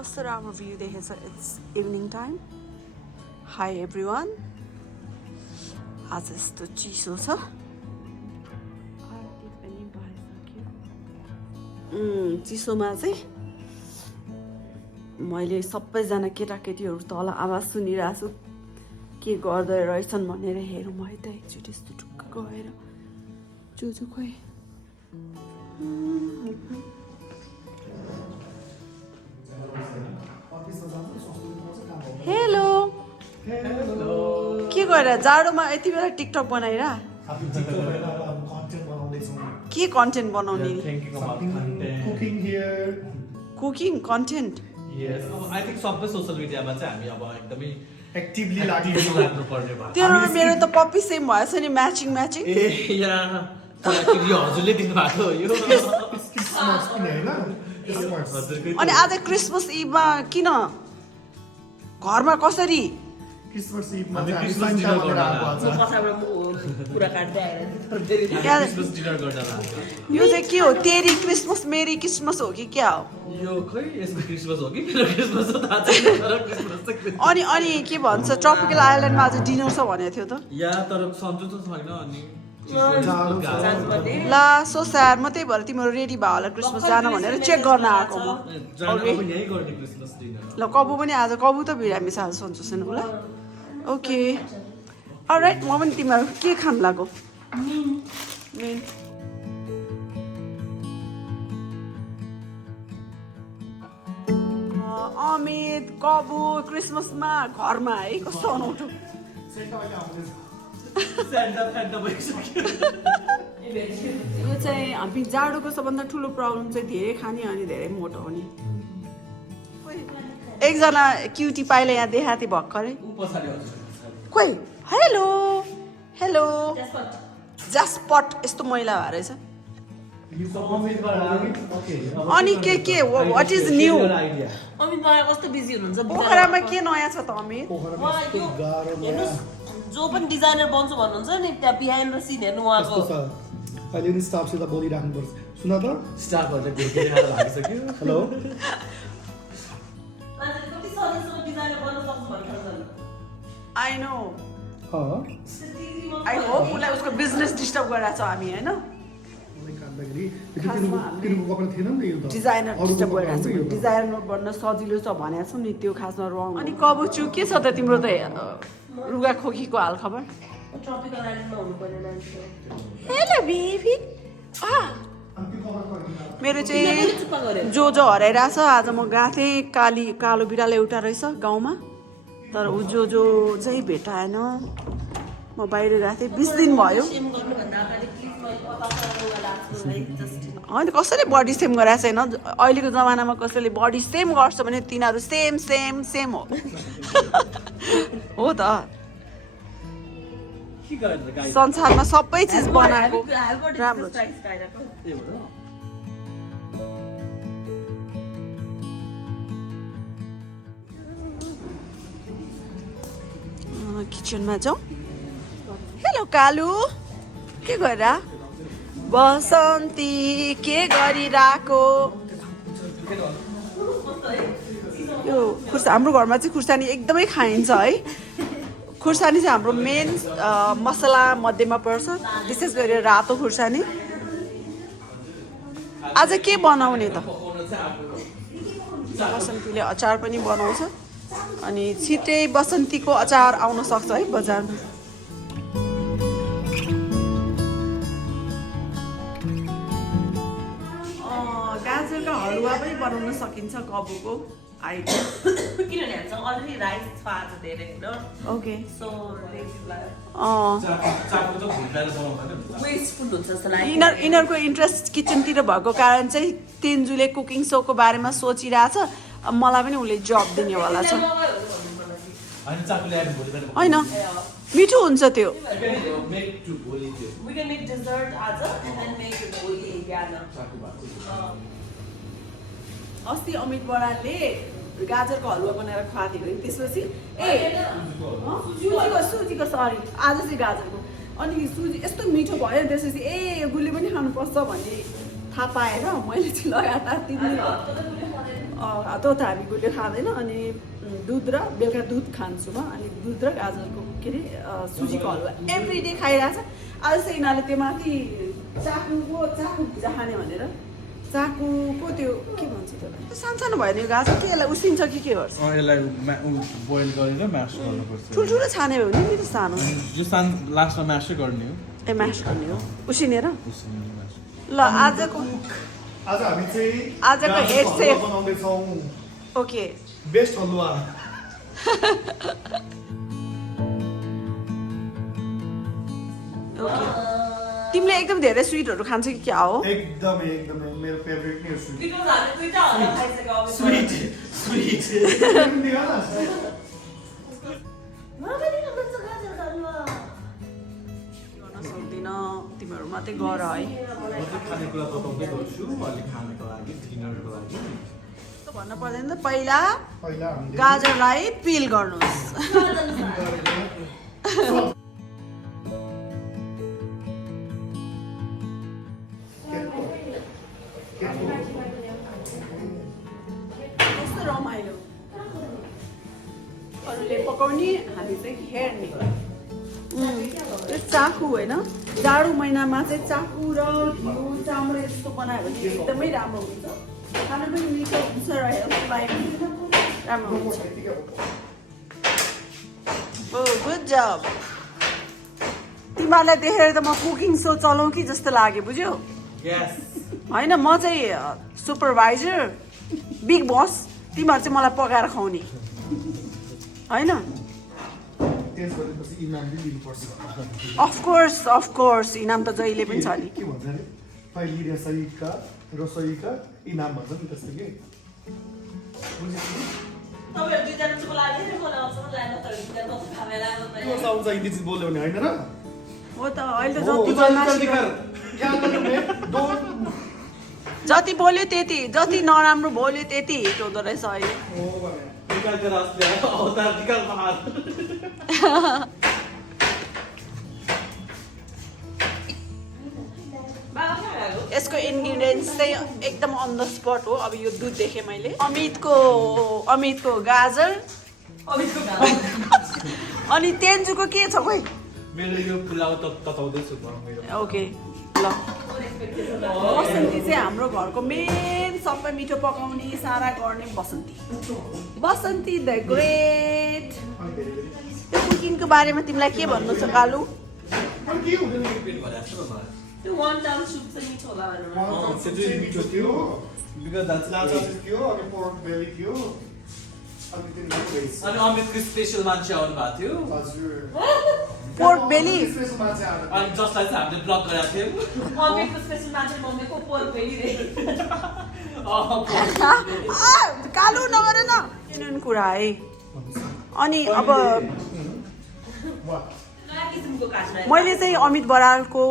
कस्तो राम्रो भ्यू देखेछ it's evening time hi everyone आज यस्तो चिसो छ चिसोमा चाहिँ मैले सबैजना केटाकेटीहरू तल आवाज सुनिरहेको छु के गर्दै रहेछन् भनेर हेरौँ है त एकचोटि यस्तो टुक्क गएर जो खोइ हेलो के गरेर जाडोमा यति बेला टिकटक बनाइरा के कन्टेन्ट बनाउने कुकिङ कन्टेन्ट आई थिंक सबै सोशल मिडियामा चाहिँ हामी अब एकदमै एक्टिभली लाग्नु पर्ने भयो तेरो र मेरो त पप्पी सेम भएछ नि म्याचिङ ए या यो हजुरले दिनु भएको हो यो अनि आज क्रिसमस इभमा किन घरमा कसरी क्रिसमस इभमा चाहिँ हामी सन्चै भनेर आएको आज क्रिसमस डिनर गर्न यो चाहिँ के हो तेरी क्रिसमस मेरी क्रिसमस हो कि क्या हो यो खै यसको क्रिसमस हो कि मेरो क्रिसमस हो थाहा छैन तर क्रिसमस चाहिँ अनि के भन्छ ट्रपिकल आइल्यान्डमा आज डिनर छ भनेको थियो त या तर सन्चो त छैन अनि ला सो स्याड म त्यही भएर तिम्रो रेडी भयो होला क्रिसमस जान भनेर चेक गर्न आएको म यही गर्ने क्रिसमस डिनर ल कबु पनि आज कबु त बिरामी छ आज सन्चो छैन होला ओके अलराइट म पनि तिमीहरू के खान लाग्यो मेन अमित कबु क्रिसमसमा घरमा है कस्तो अनौठो यो चाहिँ हामी जाडोको सबभन्दा ठुलो प्रब्लम चाहिँ धेरै खाने अनि धेरै मोटो हुने एकजना क्युटी पाइले यहाँ देखाएको थिएँ भर्खरै खोइ हेलो हेलो जास्पट यस्तो मैला भएर रहेछ अनि के वाट इज न्यू अमित मलाई कस्तो बिजी हुनुहुन्छ पोखरामा के नयाँ छ त अमित जो पनि डिजाइनर बन्छु भन्नुहुन्छ नि त्यहाँ बिहाइन्ड द सिन हेर्नु उहाँको अहिले नि स्टाफसित बोलिराख्नुपर्छ सुन त स्टाफहरुले गुर्केर आएर लागिसक्यो हेलो मान्छेले कति सजिलोसँग डिजाइनर बन्न सक्छ भन्नुहुन्छ आई नो अँ आई होप उसलाई उसको बिजनेस डिस्टर्ब गरिरहेको छ हामी होइन किनेको कपडा थिएन नि त यो त डिजाइनर डिस्टर्ब गरिरहेको छ डिजाइनर बन्न सजिलो छ भनेको छु नि त्यो खासमा रङ अनि कबुचु के छ त तिम्रो त रुगा खोकीको हाल खबर ट्रपिकल आइल्यान्डमा हुनुपर्ने मान्छे हेलो बेबी मेरो चाहिँ चुप्पा गरे जो हराइरहेछ आज म गएको थिएँ कालो बिरालो एउटा रहेछ गाउँमा तर ऊ जो चाहिँ भेटाएन म बाहिर गएको थिएँ 20 दिन भयो सेम गर्नुभन्दा अगाडि प्लिज मैले 50 रुपैयाँ लाग्छ जस्ट होइन कसैले बडी सेम गराएको छैन अहिलेको जमानामा कसैले बडी सेम गर्छ भने तिनीहरू सेम सेम सेम हो हो त के गरेर गाइस संसारमा सबै चिज बनाएको राम्रो छ किचनमा जाउँ हेलो कालु के गरेर बसन्ती के गरिरहेको यो हाम्रो घरमा चाहिँ खुर्सानी एकदमै खाइन्छ है खुर्सानी चाहिँ हाम्रो मेन मसला मध्येमा पर्छ विशेष गरेर रातो खुर्सानी आज के बनाउने त बसन्तीले अचार पनि बनाउँछ अनि छिट्टै बसन्तीको अचार आउन सक्छ है बजारमा गाजरको हलुवा पनि बनाउन सकिन्छ कबुको आइटम किनभने हामीसँग अलरेडी राइस छ आज धेरै होइन ओके सो चाको त भुटाएर बनाउँदैन वेस्टफुल हुन्छ जस्तो लाग्यो यिनीहरूको इन्ट्रेस्ट किचनतिर भएको कारण चाहिँ तेन्जुले कुकिङ सोको बारेमा सोचिरहेछ मलाई पनि उसले जब दिनेवाला छ अनि चाकुले आएर भोलि पनि होइन मिठो हुन्छ त्यो मेक टु भोलि त्यो We can make dessert आज and then make it भोलि बिहान चाकु भएको अस्ति अमित बरालले गाजरको हलुवा बनाएर खुवाएको थियो नि त्यसपछि सुजीको सरी आज चाहिँ गाजरको अनि सुजी यस्तो मिठो भयो त्यसपछि यो गुली पनि खानुपर्छ भन्ने थाहा पाएर मैले चाहिँ लगातार 3 दिन त्यो त हामी गुलियो खाँदैन अनि दुध र बेलुका दुध खान्छु म अनि दुध र गाजरको के अरे सुजीको हलुवा एभ्रिडे खाइरहेछ आज चाहिँ यिनीहरूले त्यो माथि चाकु भिजा खाने भनेर चाकुको त्यो के भन्छ त्यसलाई सानो भयो नि गाजर के यसलाई उसिन्छ कि के गर्छ यसलाई बोइल गरेर म्यास गर्नुपर्छ ठुल्ठुलो छाने भयो भने नि सानो यो लास्टमा म्यासै गर्ने हो ए म्यास गर्ने हो उसिनेर ल आजको आज हामी चाहिँ आजको हेड सेफ बनाउँदैछौँ ओके बेस्ट हलुवा ओके तिमीले एकदम धेरै स्विटहरू खान्छ कि क्या हो एकदमै मेरो फेभरेट नै हो स्विट Because हामी दुईटा हलुवा खाइसक्यो अब। स्विट मलाई पनि मन पर्छ गाजरको हलुवा। गर्न सक्दिनँ तिमीहरू मात्रै गर है खानेकुरा बताउँदै गर्छु अलिक खानको लागि डिनरको लागि त भन्नु पर्दैन त पहिला पहिला हामीले गाजरलाई पिल गर्नुहोस् कस्तो रमाइलो अरूले पकाउने हामी चाहिँ हेर्ने त्यो चाकु होइन जाडो महिनामा चाहिँ चाकु र घिउ चाम्रे जस्तो बनायो भने एकदमै राम्रो हुन्छ खाना पनि मिठो हुन्छ र हेल्थलाई पनि राम्रो हुन्छ ओ गुड जब तिमीहरूलाई देखेर त म कुकिङ सो चलाउँ कि जस्तो लाग्यो बुझ्यौ यस होइन म चाहिँ सुपरभाइजर बिग बस तिमीहरू चाहिँ मलाई पकाएर खुवाउने होइन टेस्ट गरेपछि इनाम पनि दिनुपर्छ अफकोर्स इनाम त जहिले पनि छ नि के भन्छ अरे पहिले रसोईका इनाम भन्छ नि त्यस्तो के तपाईँहरू दुईजना चाहिँ मलाई धेरै मलाई आउँछ मलाई न तर दुईजना कस्तो खामेला त्यो साउन्ड चाहिँ इङ्ग्लिस बोल्यो भने होइन र हो त अहिले त हो, जति बदमासी गर्यो- क्या गर्नु डोन्ट जति बोल्यो त्यति जति नराम्रो बोल्यो त्यति हिट हुँदो रहेछ अहिले हो भने निकाल के रास्ते अवतार निकाल बाहर यसको इन्ग्रिडियन्ट्स चाहिँ एकदम अन द स्पट हो अब यो दुध देखेँ मैले अमितको गाजर अनि तेन्जुको के छ खोइ मेरो यो पुलाउ त तताउँदैछु मेरो ओके ल बसन्ती चाहिँ हाम्रो घरको मेन सबै मिठो पकाउने सारा गर्ने बसन्ती द ग्रेट त्यो कुकिङको बारेमा तिमीलाई के भन्नु छ कालु के हुँदैन त्यो वान टाउन सुप चाहिँ मिठो होला भनेर त्यो चाहिँ मिठो थियो बिकज द्याट्स लाचा थियो अनि पोर्क बेली थियो अनि त्यो राइस अनि अमितको स्पेसल मान्छे आउनु भएको थियो हजुर पोर्क बेली स्पेसल मान्छे आएर अनि जसलाई चाहिँ हामीले ब्लक गरेको थियौँ मम्मीको स्पेसल मान्छे मम्मीको पोर फेरि रे कालु नगर न जेन्युन कुरा है अनि अब वाह नयाँ किसिमको काठ रहेछ मैले चाहिँ अमित बरालको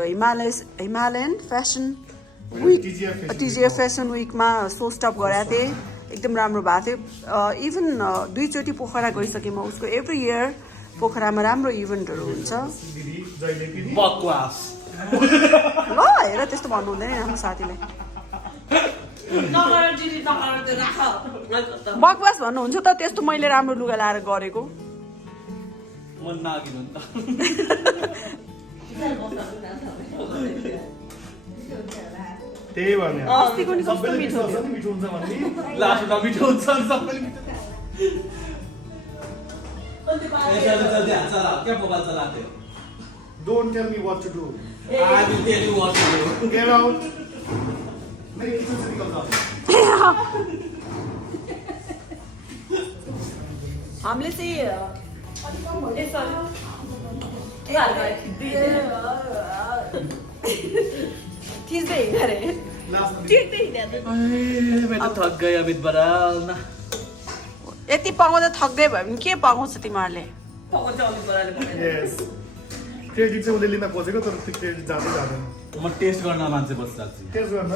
Himalayan fashion week TGF fashion विकमा सो स्टप गराएको थिएँ एकदम राम्रो भएको थियो इभन दुईचोटि पोखरा गइसकेँ म उसको एभ्री इयर पोखरामा राम्रो इभेन्टहरू हुन्छ दिदी जहिले पनि बकवास ल हेर त्यस्तो भन्नु हुँदैन नि हाम्रो साथीलाई नगर दिदी नगर त्यो राख बकवास भन्नुहुन्छ त त्यस्तो मैले राम्रो लुगा लाएर गरेको मन नागिनु नि त त्यही भने अस्तिको नि कस्तो सबैले मिठो थियो। नि मिठो हुन्छ भन्ने लास्टमा मिठो हुन्छ अनि सबैले मिठो जल्दी हान्छ क्या मोबाइल चलाएको थियो don't tell me what to do I will tell you what to do. Get out मेरे किचन से निकल जाओ हामीले चाहिँ खिच्दै हिँड्दा रे लास्ट टिक्दै हिँड्दा मैं तो थक गई अमित बराल ना यति पकाउँदा थक्दै भयो भने के पकाउँछ तिमीहरूले यस क्रेडिट चाहिँ उसले लिन खोजेको तर त्यो क्रेडिट जाँदै जाँदैन म टेस्ट गर्न मान्छे बसिरहेको छु टेस्ट गर्न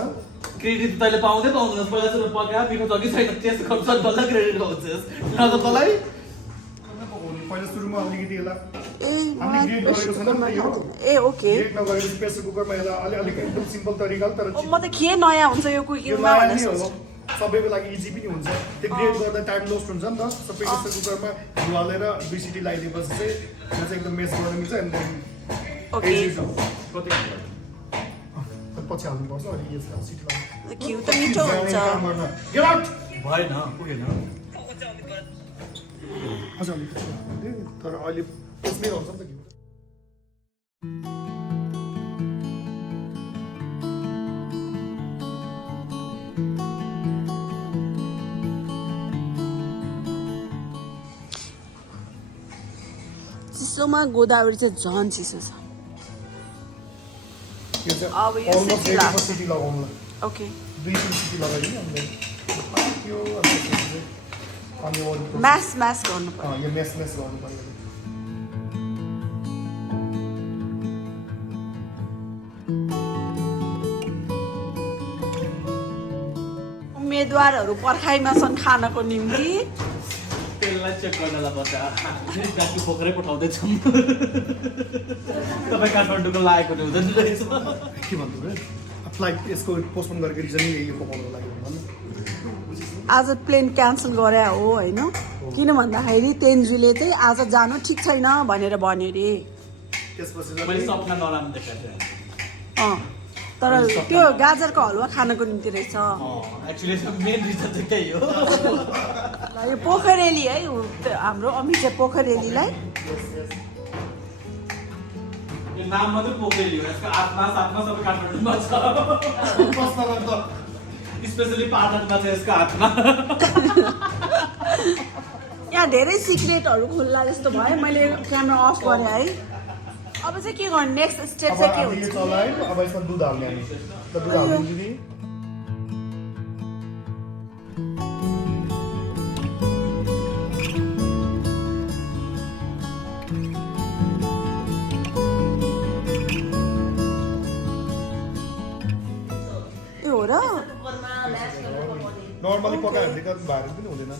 क्रेडिट तैँले पाउँदै पाउँदैनस् पहिला चाहिँ पका मिठो छ कि छैन टेस्ट गर्छ बल्ल क्रेडिट पाउँछस् न त तँलाई पहिला सुरुमा अलिकति यसलाई ए हामीले ग्रेड गरेको छैन नि त यो ए ओके ग्रेड नगरेपछि प्रेसर कुकरमा यसलाई अलिअलि एकदम सिम्पल तरिकाले तर म त के नयाँ हुन्छ यो कुकिङमा भनेर सोच सबैको लागि इजी पनि हुन्छ त्यो ग्रेड गर्दा टाइम लोस्ट हुन्छ नि त सबै प्रेसर कुकरमा हालेर 2 सिटी लगाइदिएपछि चाहिँ त्यो चाहिँ एकदम मेस गर्न मिल्छ अनि ओके कति पछि हाल्नुपर्छ अनि यसलाई सिटी लाग्छ घिउ त मिठो हुन्छ गेट आउट भएन पुगेन अझ तर अहिले त्यसमै हुन्छ नि त घिउ चिसोमा गोदावरी चाहिँ झन् चिसो छ यो चाहिँ अब यो almost सिटी ready लाग्छ। for सिटी लगाउनुलाई ओके 2 सिटी लगाइदिनु अनि त्यो अनि अरू म्यास गर्नु पर्यो यो मेस गर्नु पर्यो उम्मेदवारहरू पर्खाइमा छन् खानको निम्ति तेललाई चेक गर्नलाई बस्दा गाडी पोखरै पठाउँदैछौँ तपाईँ काठमाडौँको लागेको हुँदैन रहेछ के भन्नु रे फ्लाइट यसको पोस्टपोन गरेको रिजन यही पकाउनुको लागि भन्नु आज प्लेन क्यान्सल गरे हो होइन किन भन्दाखेरि तेन्जुले चाहिँ आज जानु ठिक छैन भनेर भन्यो अरे त्यसपछि मैले चाहिँ सपना नराम्रो देखाएको अँ तर त्यो गाजरको हलुवा खानको निम्ति रहेछ एक्चुली मेन रिजन चाहिँ त्यही हो यो पोखरेली है हाम्रो अमित चाहिँ पोखरेलीलाई यो नाम मात्रै पोखरेली हो यसको आत्मा साथमा सबै काठमाडौँमा छ स्पेसली पाटनमा छ यसको आत्मा यहाँ धेरै सिक्रेटहरू खुल्ला जस्तो भयो मैले क्यामेरा अफ गरेँ है अब चाहिँ के गर्नु नेक्स्ट स्टेप अब चाहिँ के हामीले हुन्छ चलायो अब यसमा दुध हाल्ने हामी त दुध हाल्दिनु नि ए हो र कुकरमा म्यास गर्नु पर्ने नर्मली पकायो भने त भारी पनि हुँदैन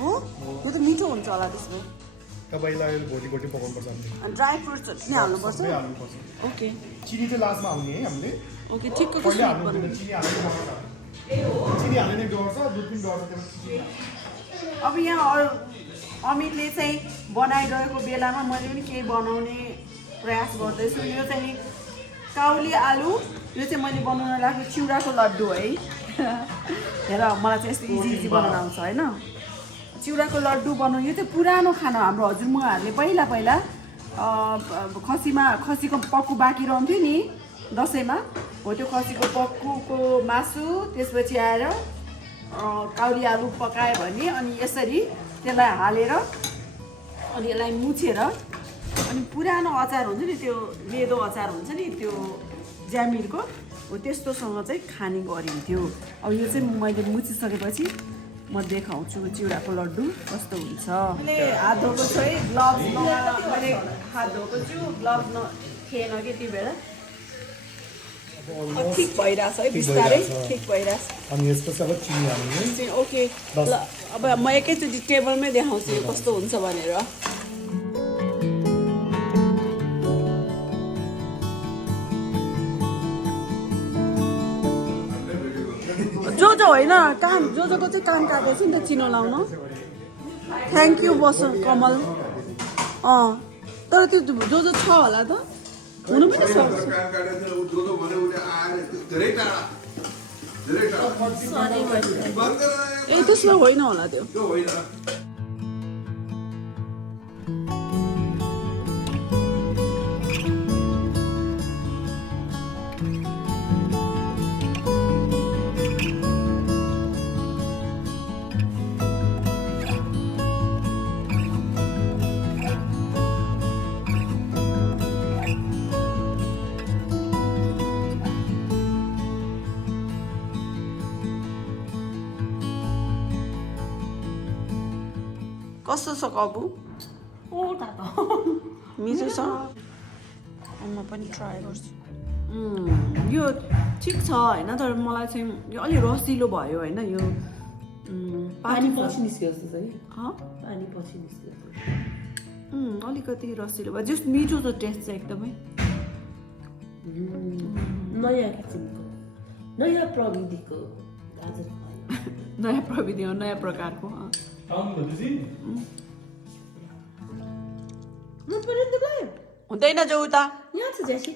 हो यो त मिठो हुन्छ होला त्यसमा तपाईँलाई घोटी घोटी पकाउनुपर्छ हामीले अनि ड्राई फ्रुट्सहरू पनि हाल्नुपर्छ सबै हाल्नुपर्छ ओके चिनी चाहिँ लास्टमा हाल्ने है हामीले ओके ठिकको पहिल्यै स्विट हाल्नु बनाउनु हुँदैन चिनी हाल्नु पर्छ चिनी हाल्ने डर्छ दुध पनि डर्छ त्यसमा अब यहाँ अमितले चाहिँ बनाइरहेको बेलामा मैले पनि केही बनाउने प्रयास गर्दैछु यो चाहिँ नि काउली आलु यो चाहिँ मैले बनाउन लागेको चिउराको लड्डु है हेर मलाई चाहिँ यस्तो इजी बनाउन आउँछ होइन चिउराको लड्डु बनाउनु यो चाहिँ पुरानो खाना हाम्रो हजुरमुवाहरूले पहिला खसीको पक्कु बाँकी रहन्थ्यो नि दसैँमा हो त्यो खसीको पक्कुको मासु त्यसपछि आएर काउली आलु पकायो भने अनि यसरी त्यसलाई हालेर अनि यसलाई मुछेर अनि पुरानो अचार हुन्छ नि त्यो लेदो अचार हुन्छ नि त्यो ज्यामिरको हो त्यस्तोसँग चाहिँ खाने गरिन्थ्यो अब यो चाहिँ मैले मुछिसकेपछि म देखाउँछु चिउराको लड्डु कस्तो हुन्छ मैले हात धोएको छु है ग्लभ्स मैले हात धोएको छु ग्लभ्स थिएन कि त्यो बेला ठिक भइरहेछ है बिस्तारै ठिक भइरहेछ अनि यसपछि अब चिनी हाल्ने ओके ल अब म एकैचोटि टेबलमै देखाउँछु यो कस्तो हुन्छ भनेर जो होइन कान जोजोको चाहिँ कान काटेको छु नि त चिनो लाउन थ्याङ्क यू बस कमल तर त्यो जो छ होला त हुनु पनि सक्छ ए त्यसमा होइन होला त्यो कस्तो छ कबु मिठो छ म पनि ट्राई गर्छु यो ठिक छ होइन तर मलाई चाहिँ यो अलि रसिलो भयो होइन यो पानी पछि निस्क्यो जस्तो छ कि हँ पानी पछि निस्क्यो अलिकति रसिलो भयो जस्ट मिठो छ टेस्ट चाहिँ एकदमै नयाँ किसिमको नयाँ प्रविधिको गाजर नयाँ प्रविधि हो नयाँ प्रकारको मन पर्यो नि तिमीलाई हुँदैन जाऊ उता यहाँ छ ज्यासी